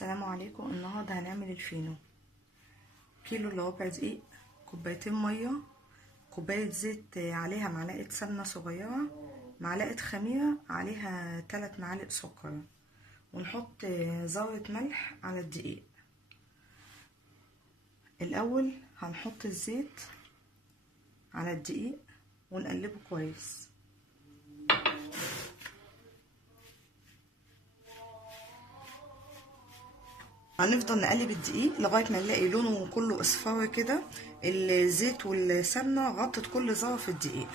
السلام عليكم. النهارده هنعمل الفينو. كيلو الا ربع دقيق، كوبايتين ميه، كوبايه زيت عليها معلقه سمنه صغيره، معلقه خميره عليها 3 معالق سكر، ونحط ذره ملح على الدقيق. الاول هنحط الزيت على الدقيق ونقلبه كويس. هنفضل نقلب الدقيق لغايه ما نلاقي لونه كله اصفر كده، الزيت والسمنه غطت كل ذره في الدقيق.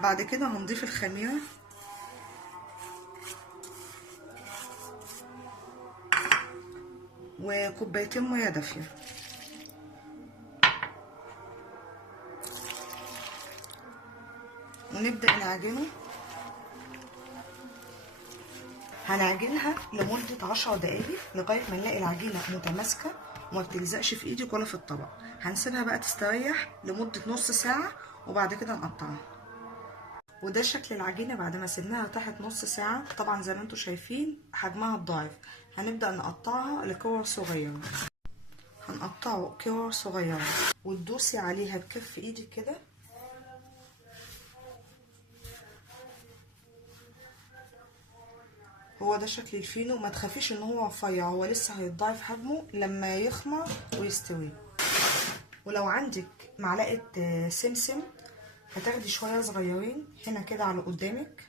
بعد كده هنضيف الخميره وكوبايتين ميه دافيه، ونبدا نعجنه. هنعجنها لمدة 10 دقايق لغاية ما نلاقي العجينة متماسكة وما بتلزقش في ايدك ولا في الطبق. هنسيبها بقى تستريح لمدة نص ساعة وبعد كده نقطعها. وده شكل العجينة بعد ما سيبناها تحت نص ساعة. طبعا زي ما انتوا شايفين حجمها اتضاعف. هنبدأ نقطعها لكور صغيرة. هنقطعه كور صغيرة وتدوسي عليها بكف ايدك كده. هو ده شكل الفينو. ما تخافيش ان هو رفيع، هو لسه هيتضاعف حجمه لما يخمر ويستوي. ولو عندك معلقه سمسم هتاخدي شويه صغيرين هنا كده على قدامك،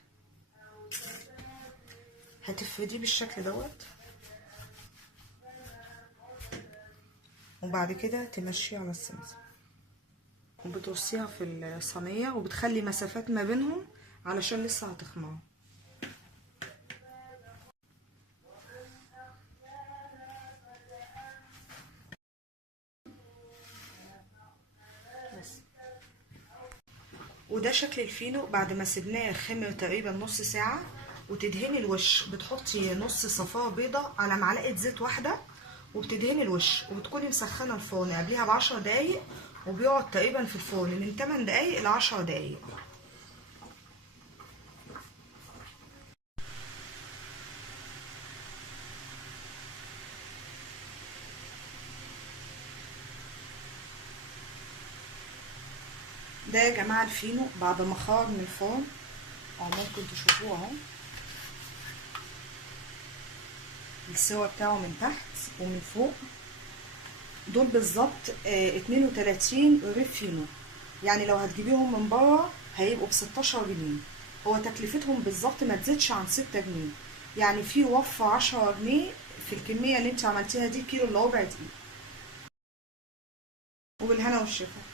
هتفرديه بالشكل دوت، وبعد كده تمشيه على السمسم وبترصيها في الصينيه وبتخلي مسافات ما بينهم علشان لسه هتخمر. وده شكل الفينو بعد ما سيبناه خمر تقريبا نص ساعه. وتدهني الوش، بتحطي نص صفار بيضه على معلقه زيت واحده وبتدهني الوش، وبتكوني مسخنه الفرن قبليها ب10 دقايق، وبيقعد تقريبا في الفرن من 8 دقايق ل 10 دقايق. ده يا جماعه الفينو بعد ما خرج من الفرن، او ممكن تشوفوه اهو السوا بتاعه من تحت ومن فوق. دول بالظبط 32 رغيف فينو، يعني لو هتجيبيهم من بره هيبقوا ب16 جنيه. هو تكلفتهم بالظبط ما تزيدش عن 6 جنيه، يعني في وفر 10 جنيه في الكميه اللي انت عملتيها دي كيلو الا ربع دقيق. وبالهنا والشفا.